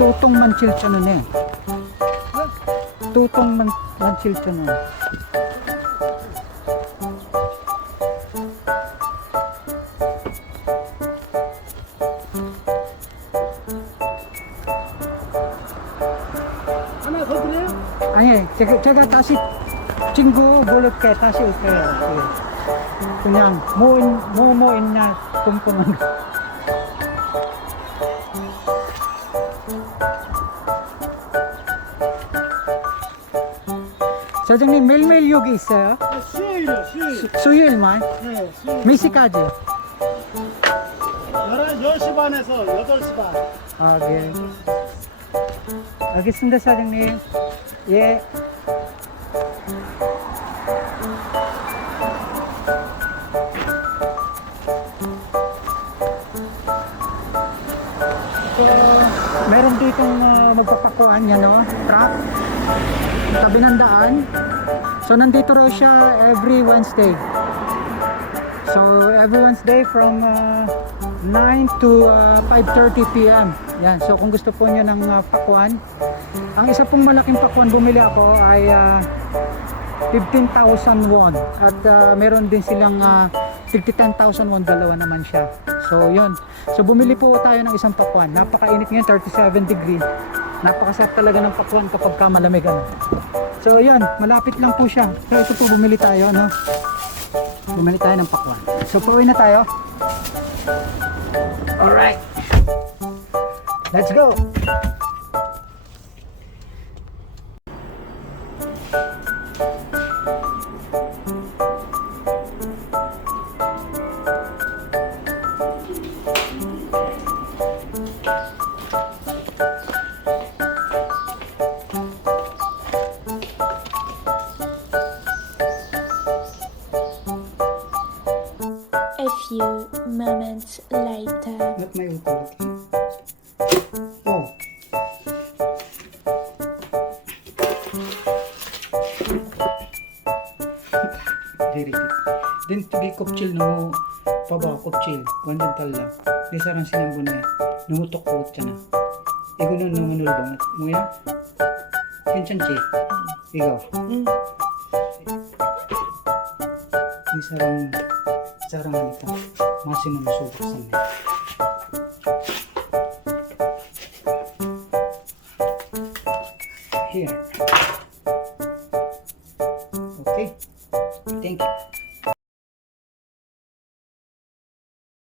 Tutong Manchilchanon eh. Tutong Manchilchanon. 아니, 제가 다시 친구 부를게. 다시 올게요. 그냥 뭐 있나 궁금한 거. 사장님, 매일매일 여기 있어요? 수요일이요, 수요일. 수요일만? 네, 수요일. 몇 시까지? 10시 반에서 8시 반. 아, 네. 알겠습니다, 사장님. 예. So, meron ditong magpapakuan yan, no? Truck. Tabi ng daan. So, nandito raw siya every Wednesday. So, every Wednesday from 9 to 5:30 p.m. Yan. So, kung gusto po nyo ng pakuan, ang isa pong malaking pakuan bumili ako ay 15,000 won. At meron din silang 10,000 won. Dalawa naman siya. So, yun. So, bumili po tayo ng isang pakuan. Napakainit ngayon, 37 degree. Napakasarap talaga ng pakuan kapag ka malamig, ano. So, yun. Malapit lang po siya. So, ito po, bumili tayo, no? Bumili tayo ng pakuan. So, pauwi na tayo. Alright. Let's go. A few moments later. Not my authority. Oh. Very good. Then to be kopchil no paba kopchil 완전 달라. 내 사람 sinambun에 너무 똑똑했잖아. 이거는 너무 넓어. 뭐야? 괜찮지? 이거. 이 사람 사랑하니까 맛있는 수박 샀네. Here. Okay. Thank you.